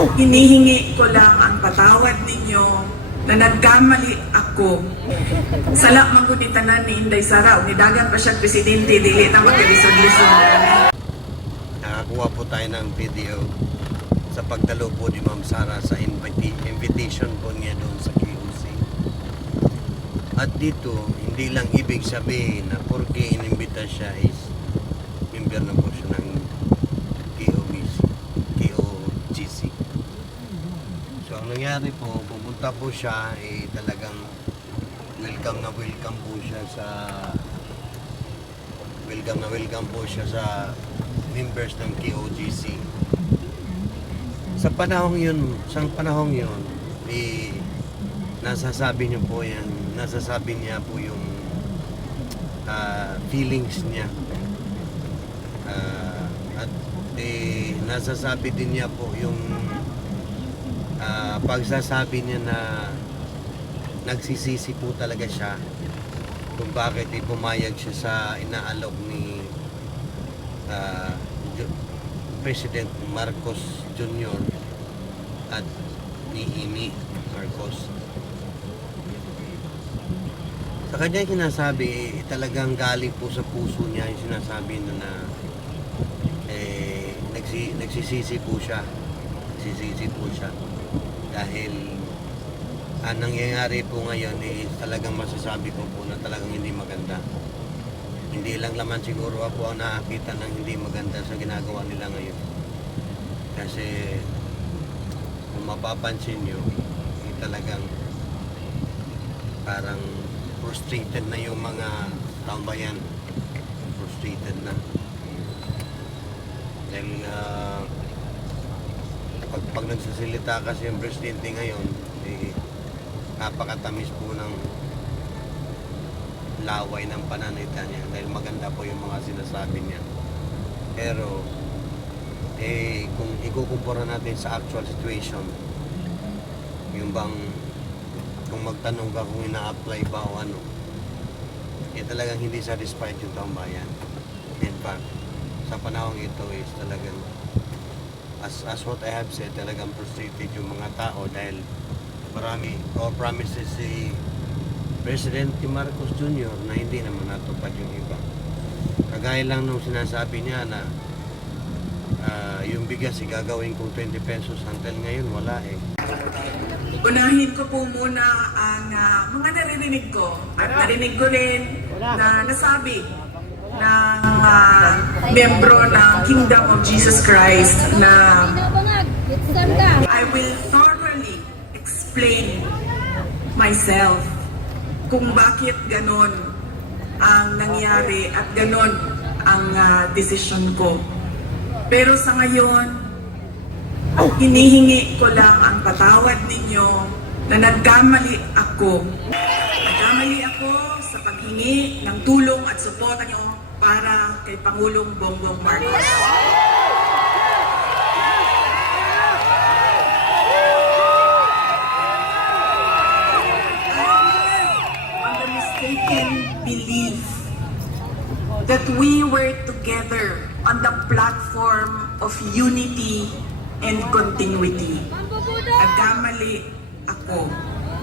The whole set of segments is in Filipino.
Hinihingi ko lang ang patawad ninyo na nagkamali ako. Sala man ko ni tanan Inday Sara, unidagan pa siya presidente, dili na magkalisod-lisod. Nakakuha po tayo ng video sa pagdalo po ni Ma'am Sara sa invita- invitation po niya doon sa QC. At dito, hindi lang ibig sabihin na porque inimbita siya is member ng KOBC, KOGC. So ang nangyari po, pumunta po siya, eh talagang welcome na welcome po siya sa welcome na welcome po siya sa members ng KOGC. Sa panahong yun, sa panahong yun, eh, nasasabi niyo po yan, nasasabi niya po yung ah, feelings niya. Ah, at eh, nasasabi din niya po yung ah, pagsasabi niya na nagsisisi po talaga siya kung bakit eh, pumayag siya sa inaalok ni Jo- President Marcos Jr. at ni Amy Marcos. Sa kanya sinasabi, eh, talagang galing po sa puso niya yung sinasabi na, na eh, nagsi, nagsisisi po siya. Nagsisisi po siya. Dahil ang nangyayari po ngayon eh, talagang masasabi ko po na talagang hindi maganda. Hindi lang laman siguro ako ang nakakita ng hindi maganda sa ginagawa nila ngayon. Kasi kung mapapansin nyo, eh, talagang parang frustrated na yung mga taong bayan. Frustrated na. Dahil ah, pag, pag nagsasalita kasi yung presidente ngayon, eh, napakatamis po ng laway ng pananita niya dahil maganda po yung mga sinasabi niya. Pero, eh, kung ikukumpara natin sa actual situation, yung bang kung magtanong ka kung ina-apply ba o ano, eh talagang hindi satisfied yung taong bayan. In fact, sa panahon ito is talagang as, as what I have said, talagang frustrated yung mga tao dahil marami o promises si Presidente Marcos Jr. na hindi naman natupad yung iba. Kagaya lang nung sinasabi niya na ah, yung bigas igagawin kong 20 pesos until ngayon wala eh. Unahin ko po muna ang ah, mga naririnig ko at narinig ko rin na nasabi ng ah, membro ng Kingdom of Jesus Christ na I will thoroughly explain myself kung bakit ganon ang nangyari at ganon ang ah, desisyon ko. Pero sa ngayon, hinihingi ko lang ang patawad ninyo na nagkamali ako. Nagkamali ako sa paghingi ng tulong at suporta niyo para kay Pangulong Bongbong Marcos. on the mistaken belief that we were together on the platform of unity and continuity. Nagkamali ako,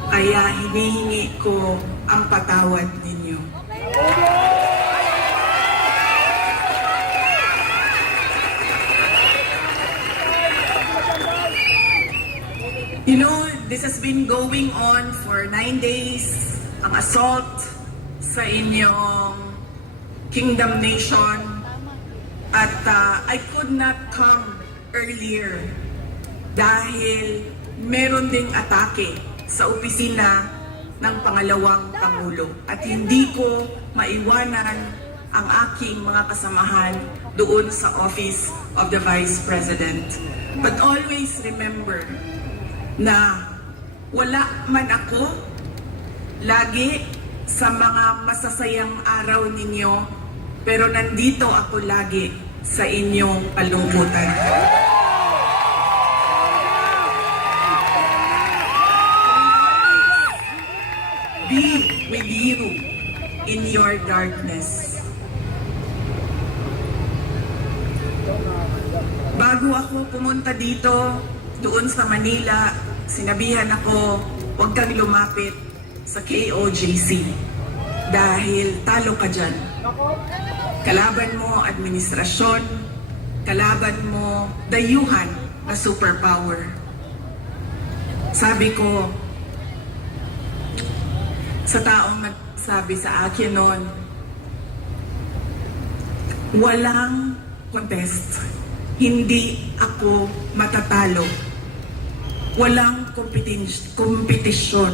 kaya hinihingi ko ang patawad ninyo. You know, this has been going on for nine days. Ang assault sa inyong kingdom nation. At uh, I could not come earlier dahil meron ding atake sa opisina ng pangalawang Pangulo. At hindi ko maiwanan ang aking mga kasamahan doon sa Office of the Vice President. But always remember, na wala man ako lagi sa mga masasayang araw ninyo, pero nandito ako lagi sa inyong kalungkutan. Be with you in your darkness. Bago ako pumunta dito doon sa Manila, sinabihan ako, huwag kang lumapit sa KOJC dahil talo ka dyan. Kalaban mo administrasyon, kalaban mo dayuhan na superpower. Sabi ko, sa taong nagsabi sa akin noon, walang contest. Hindi ako matatalo. Walang kompetisyon.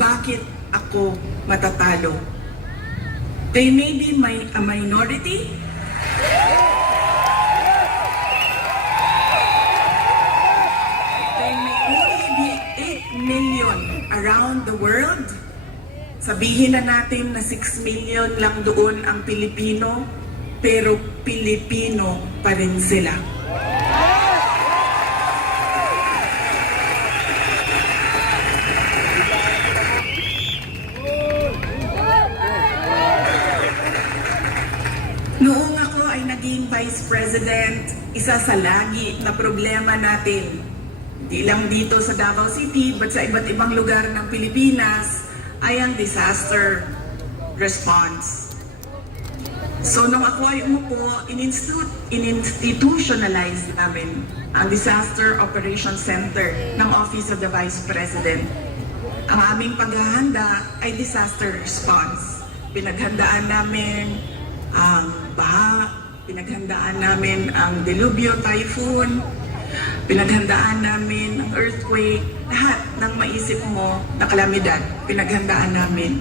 Bakit ako matatalo? They may be mi- a minority. They may only be 8 million around the world. Sabihin na natin na 6 million lang doon ang Pilipino, pero Pilipino pa rin sila. Noong naging Vice President, isa sa lagi na problema natin, hindi lang dito sa Davao City, but sa iba't ibang lugar ng Pilipinas, ay ang disaster response. So nung ako ay umupo, in-institu- in-institutionalize namin ang Disaster Operations Center ng Office of the Vice President. Ang aming paghahanda ay disaster response. Pinaghandaan namin ang baha, pinaghandaan namin ang delubyo, typhoon, pinaghandaan namin ang earthquake, lahat ng maisip mo na kalamidad, pinaghandaan namin.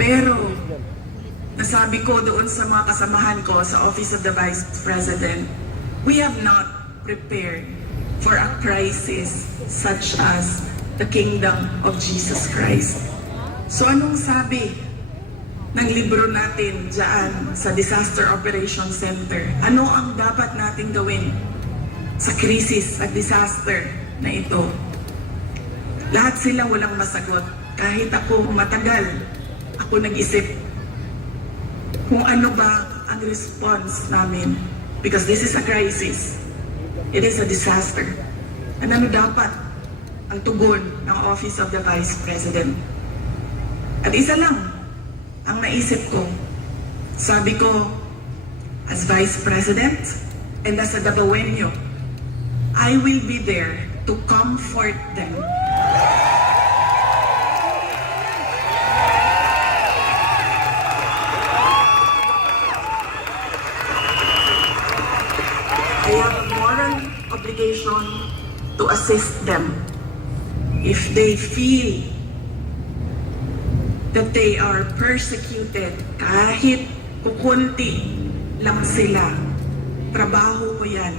Pero nasabi ko doon sa mga kasamahan ko sa Office of the Vice President, we have not prepared for a crisis such as the kingdom of Jesus Christ. So anong sabi ng libro natin dyan sa Disaster Operations Center? Ano ang dapat nating gawin sa krisis at disaster na ito? Lahat sila walang masagot. Kahit ako matagal, ako nag-isip kung ano ba ang response namin. Because this is a crisis. It is a disaster. And ano dapat ang tugon ng Office of the Vice President? At isa lang ang naisip ko. Sabi ko, as Vice President and as a Dabawenyo, I will be there to comfort them. I have a moral obligation to assist them if they feel that they are persecuted kahit kukunti lang sila. Trabaho ko yan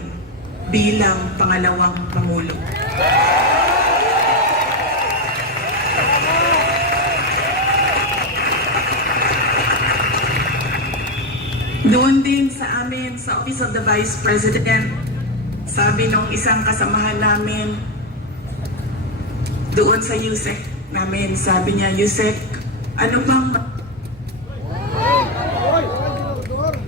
bilang pangalawang pangulo. Doon din sa amin, sa Office of the Vice President, sabi nung isang kasamahan namin, doon sa USEC namin, sabi niya, USEC, ano bang...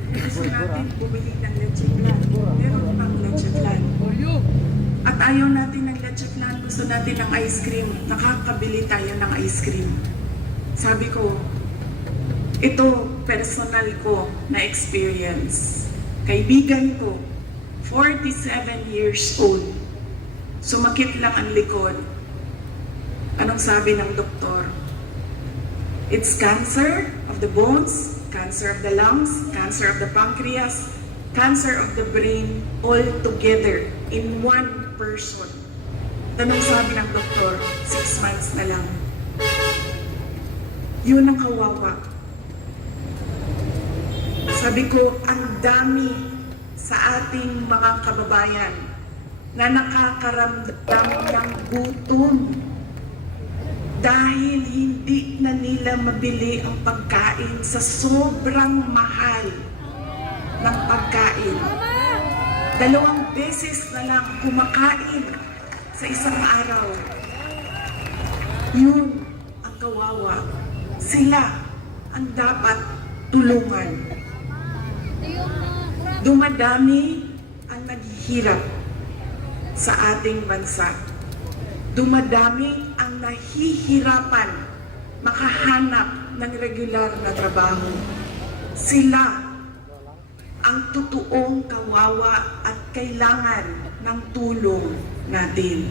Gusto natin bumili ng leche plan. Meron pang leche plan. At ayaw natin ng leche plan, gusto natin ng ice cream. Nakakabili tayo ng ice cream. Sabi ko, ito, personal ko na experience. Kaibigan ko, 47 years old. Sumakit lang ang likod. Anong sabi ng doktor? It's cancer of the bones, cancer of the lungs, cancer of the pancreas, cancer of the brain, all together in one person. Anong sabi ng doktor? Six months na lang. Yun ang kawawa. Sabi ko, ang dami sa ating mga kababayan na nakakaramdam ng gutom dahil hindi na nila mabili ang pagkain sa sobrang mahal ng pagkain. Dalawang beses na lang kumakain sa isang araw. Yun ang kawawa. Sila ang dapat tulungan. Dumadami ang naghihirap sa ating bansa. Dumadami ang nahihirapan makahanap ng regular na trabaho. Sila ang totoong kawawa at kailangan ng tulong natin.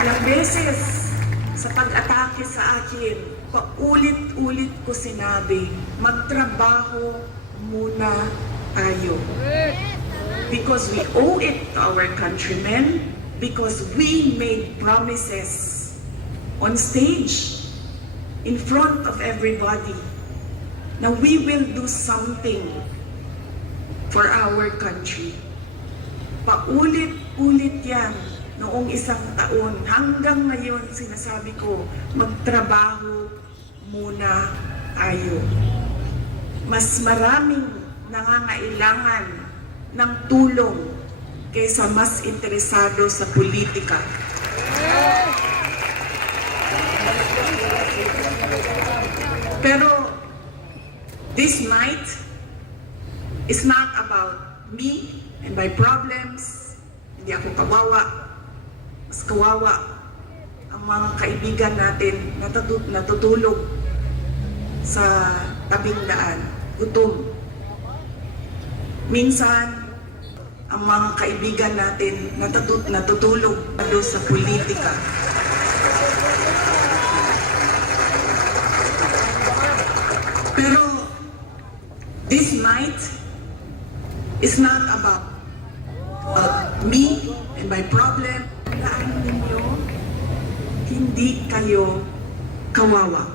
Ilang beses sa pag-atake sa akin, paulit-ulit ko sinabi, magtrabaho muna tayo. Because we owe it to our countrymen, because we made promises on stage, in front of everybody, na we will do something for our country. Paulit-ulit yan noong isang taon. Hanggang ngayon, sinasabi ko, magtrabaho muna tayo. Mas maraming nangangailangan ng tulong kaysa mas interesado sa politika. Pero this night is not about me and my problems. Hindi ako kawawa. Mas kawawa ang mga kaibigan natin na natu- natutulog sa tabing daan. Gutom. Minsan, ang mga kaibigan natin natatu- natutulog sa politika. Pero this night is not about uh, me and my problem. Tandaan ninyo, hindi kayo kawawa.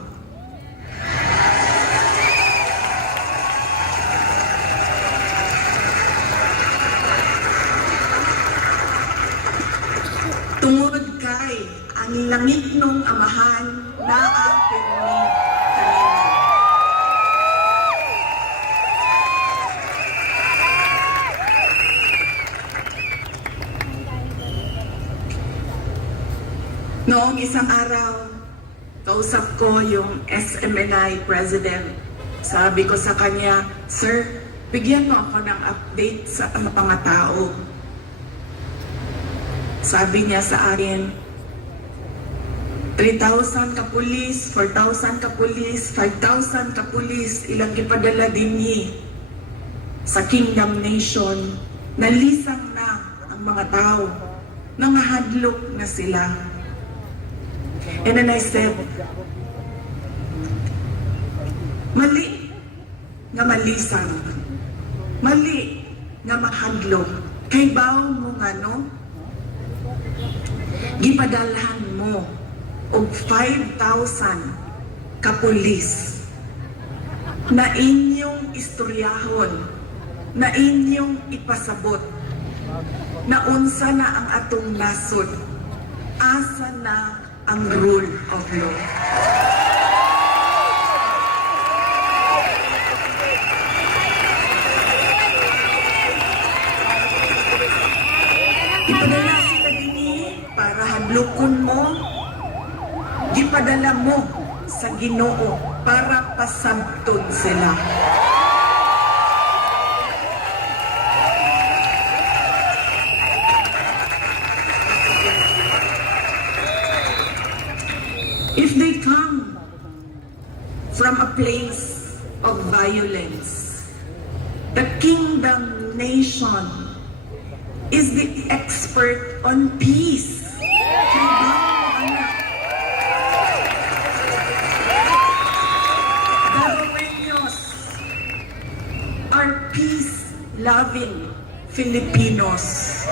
Langit nung amahan na ang pirmi kanina. Noong isang araw, kausap ko yung SMNI president. Sabi ko sa kanya, Sir, bigyan mo ako ng update sa mga tao. Sabi niya sa akin, 3,000 ka pulis, 4,000 ka pulis, 5,000 ka pulis, ilang ipadala din ni sa Kingdom Nation, nalisang na ang mga tao, nangahadlok na sila. And then I said, mali nga malisang, mali nga mahadlok, kay bawo mo nga no, gipadalhan mo og 5,000 ka pulis na inyong istoryahon, na inyong ipasabot, na unsa na ang atong nasod, asa na ang rule of law. Ipadala sila dini para hadlokon mo. Gipadala mo sa Ginoo para pasabton sila. If they come from a place of violence, the kingdom nation is the expert on peace. Trabaho, anak. Babaeños are peace-loving Filipinos.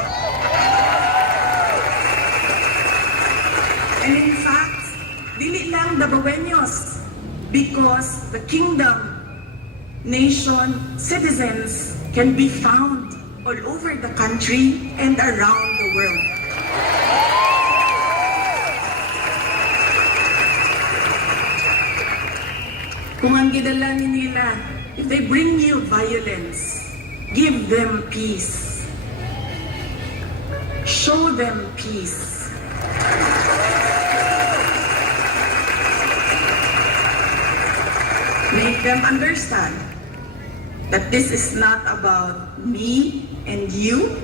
And in fact, dili lang Dabaweños because the kingdom nation citizens can be found all over the country and around the world. Kung ang gidalanin nila, if they bring you violence, give them peace. Show them peace. Make them understand that this is not about me and you.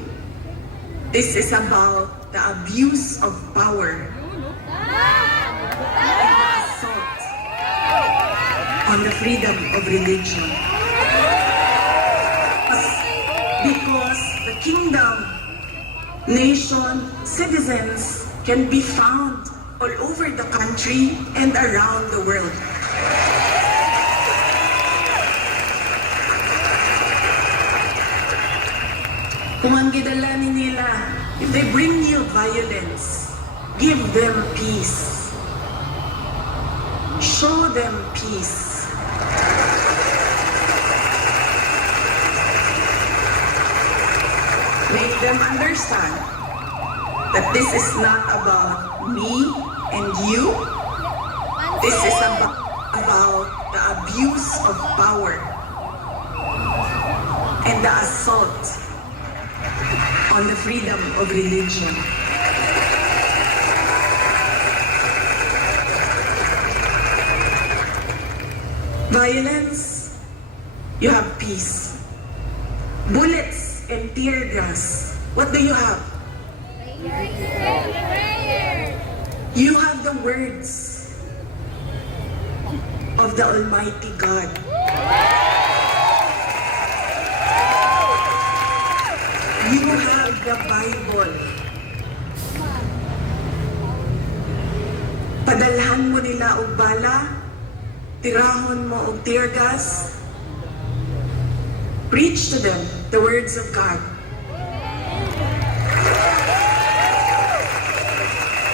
This is about the abuse of power and assault on the freedom of religion. Kingdom, nation, citizens can be found all over the country and around the world. Kung ang nila, if they bring you violence, give them peace. Show them peace. Make them understand that this is not about me and you. This is about, about the abuse of power and the assault on the freedom of religion. Violence, you have peace. Bullets and tear gas, what do you have? You have the words of the Almighty God. You have the Bible. Padalhan mo nila og bala, tirahon mo og tear gas. Preach to them the words of God.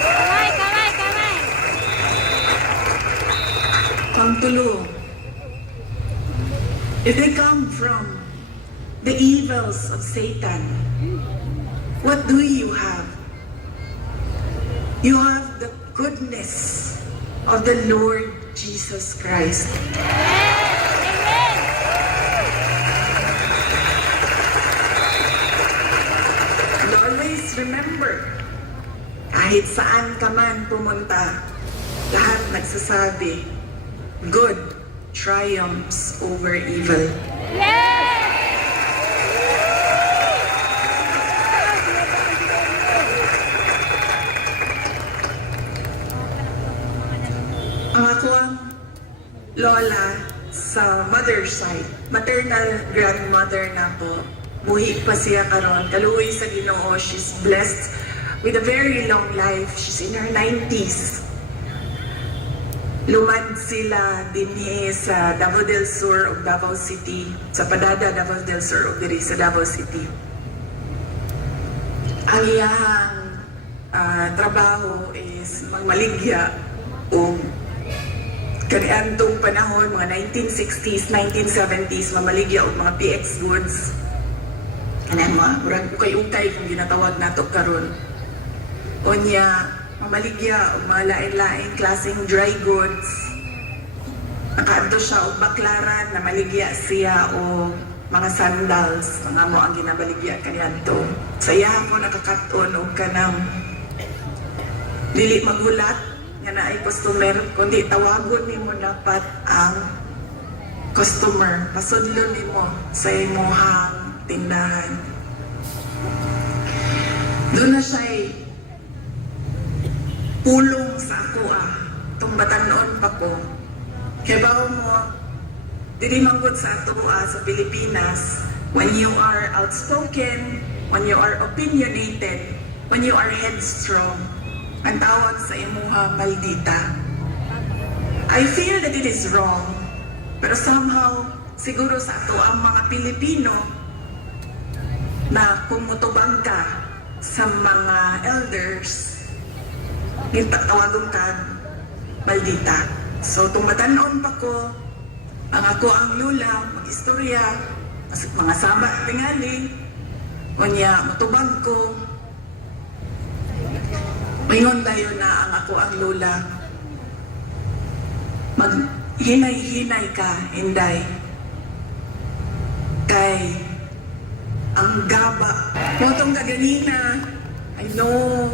Kamay, kamay, kamay. Pangtulo. If they come from the evils of Satan, what do you have? You have the goodness of the Lord Jesus Christ. Remember, kahit saan ka man pumunta, lahat nagsasabi, good triumphs over evil. Ang ako ang lola sa mother side, maternal grandmother na po. Buhi pa siya karon. Kaluoy sa Ginoo, she's blessed with a very long life. She's in her 90s. Lumad sila dinhi sa Davao del Sur ug Davao City, sa Padada Davao del Sur ug diri sa Davao City. Ang iyahang ah, trabaho is magmaligya o kaniadtong panahon, mga 1960s, 1970s, mamaligya o mga PX goods. Kanang mga murag ukay-ukay kung ginatawag nato karon. O mamaligya o mga lain-lain klaseng dry goods. Nakaadto siya o baklaran na maligya siya o mga sandals mga mo ang ginabaligya kaniadto. Sa iya ko nakakaton og kanang dili magulat nga na ay customer kundi tawagon nimo dapat ang customer pasudlon nimo sa imong tindahan. Doon na siya ay pulong sa ako ah. Tumbatanon pa ko Kebaw mo dili manggod sa ato ah, sa Pilipinas when you are outspoken when you are opinionated when you are headstrong ang tawag sa imuha maldita. I feel that it is wrong, pero somehow, siguro sa ato ang mga Pilipino na kumutubang ka sa mga elders, tawagon ka maldita. So, tumatanon pa ko, ang ako ang lula, mag-istorya, mga sama tingali, kunya, mutubag ko, Mingon tayo na ang ako ang lola. Maghinay-hinay ka, Inday. Kay ang gaba. Motong kaganina, I know.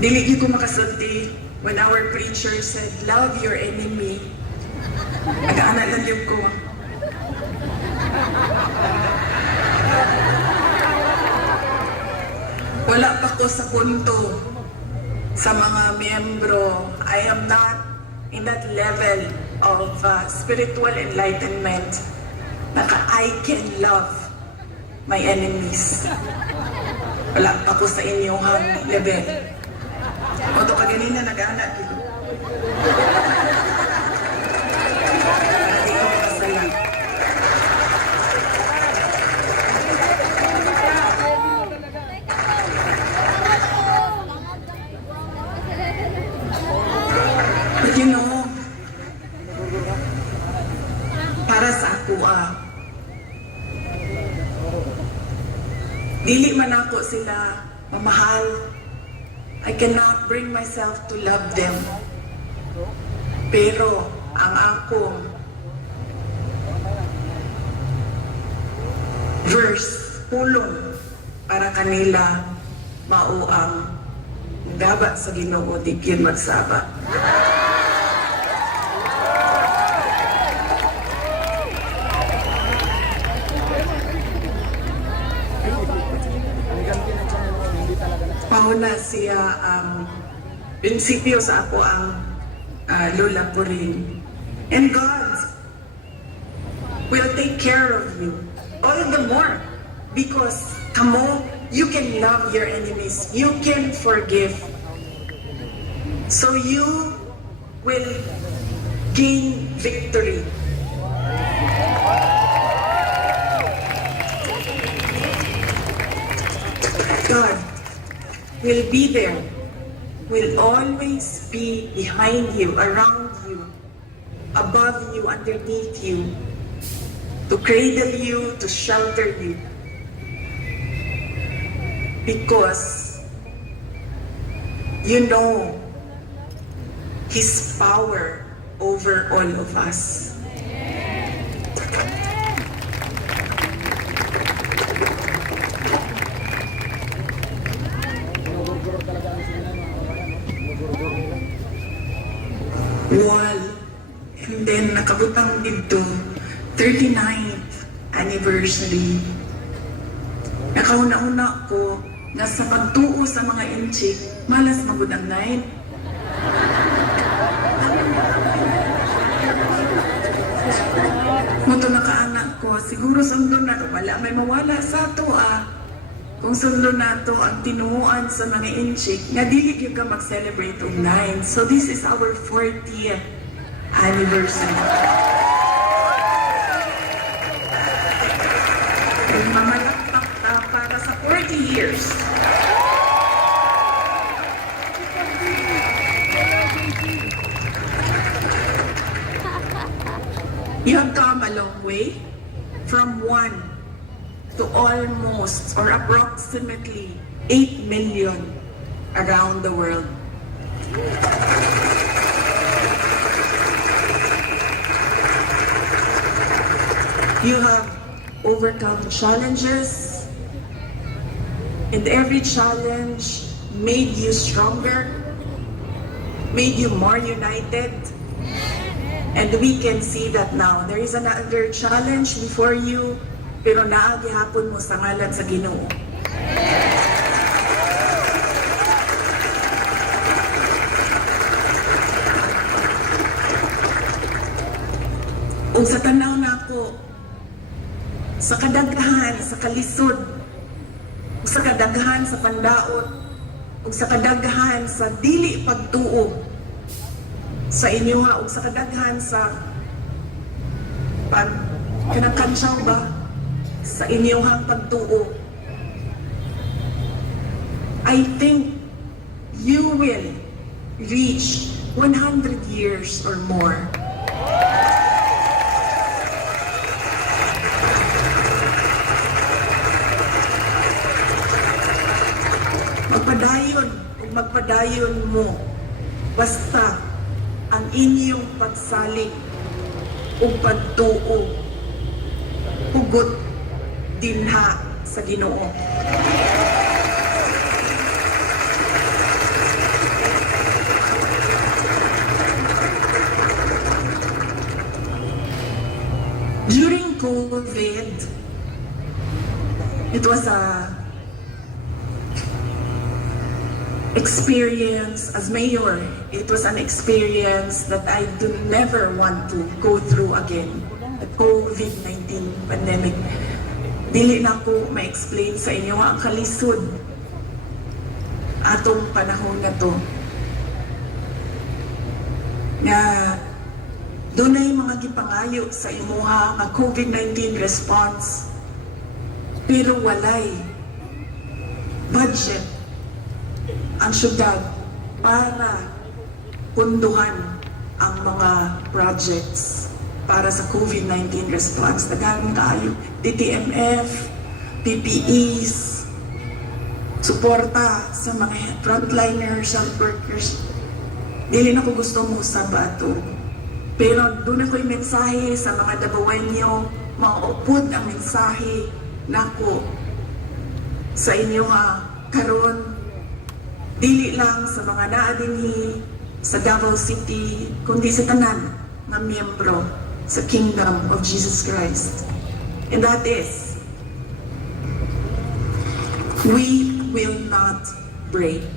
Dili gyud ko makasulti when our preacher said, love your enemy. Nag-aana lang yung ko. Wala pa ko sa punto sa mga miyembro. I am not in that level of uh, spiritual enlightenment na ka- I can love my enemies. Wala pa ko sa inyong level. O to kaganina nag-anak ko. Para di ko masaya. But you know, para sa ako ah, dili man ako sila mamahal. I cannot bring myself to love them. Pero ang akong verse, pulong para kanila mao ang gaba sa Ginoo di gyud magsaba. Pauna siya ang prinsipyo sa ako ang ah, lola ko rin. And God will take care of you. All the more because kamo, you can love your enemies. You can forgive. So you will gain victory. God will be there, will always be behind you, around you, above you, underneath you, to cradle you, to shelter you. Because you know His power over all of us. wall. And then nakabutang dito, 39th anniversary. Nakauna-una ko na sa pagtuo sa mga inchik, malas magud ang night. Muto nakaanak ko, siguro sundo na to, wala may mawala sa to ah. Kung sundo na to ang tinuuan sa mga inchik, nga dili ka mag-celebrate og nine. So this is our 40th anniversary. Years. You have come a long way from one to almost or approximately 8 million around the world. You have overcome challenges, and every challenge made you stronger, made you more united. And we can see that now. There is another challenge before you, pero naagihapon mo sa ngalan sa Ginoo. Ug sa tanaw nako sa kadaghan, sa kalisod, kadaghan sa pandaot, ug sa kadaghan sa dili pagtuo sa inyo ha, ug sa kadaghan sa pag kinakantsaw ba sa inyong pagtuo. I think you will reach 100 years or more. Magpadayon ug magpadayon mo basta ang inyong pagsalig ug pagtuo hugot dinha sa Ginoo. COVID, it was a experience as mayor. It was an experience that I do never want to go through again. The COVID-19 pandemic. Dili na ko ma-explain sa inyo ang kalisod atong panahon na to. Nga dunay mga gipangayo sa imuha nga COVID-19 response pero walay budget ang syudad para punduhan ang mga projects para sa COVID-19 response. Nagharoon tayo DTMF, PPEs, suporta sa mga frontliners, health workers. Dili na ko gusto mo sa bato. Pero doon ako'y mensahe sa mga dabawenyo, mga upod ang mensahe nako sa inyo ha, karon dili lang sa mga naa dinhi sa Davao City, kundi sa tanan nga miyembro sa Kingdom of Jesus Christ. And that is, we will not break.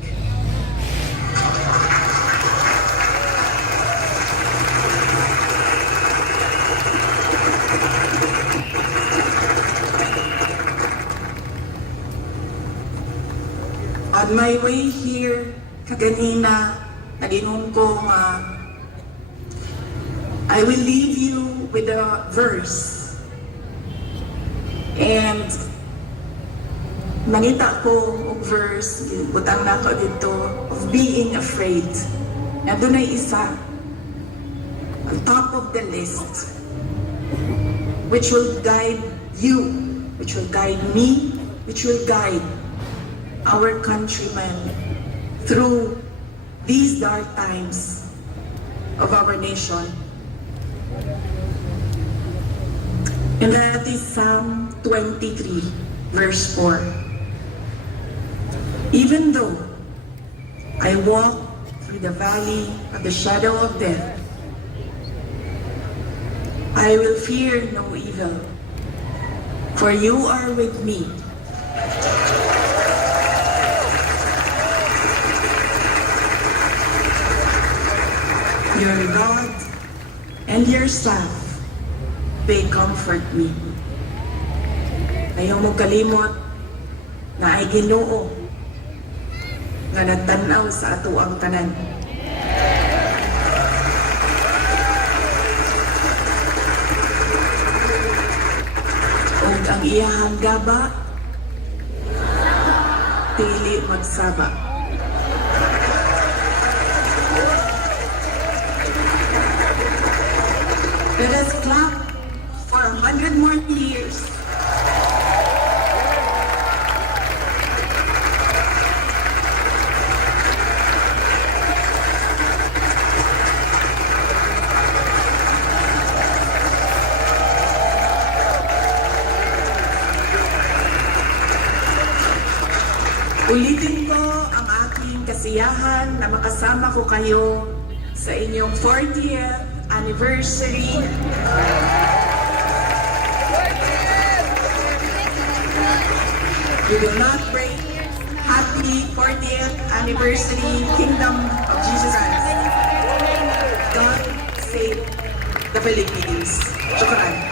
On my way here, kaganina, nag-ingon ko nga, I will leave you with a verse. And nangita ko og verse, butang na ko dito, of being afraid. Na doon ay isa, on top of the list, which will guide you, which will guide me, which will guide our countrymen through these dark times of our nation. And that is Psalm 23, verse 4. Even though I walk through the valley of the shadow of death, I will fear no evil, for you are with me. Your God and your staff, they comfort me. Ayaw mo kalimot na ay ginoo nga nagtanaw sa ato ang tanan. Ang iyahang gaba, dili magsaba. Let us clap for a hundred more years. Ulitin ko ang aking kasiyahan na makasama ko kayo sa inyong 40th anniversary We will not break. Happy 40th anniversary, Kingdom of Jesus Christ. God save the Philippines. Shukran.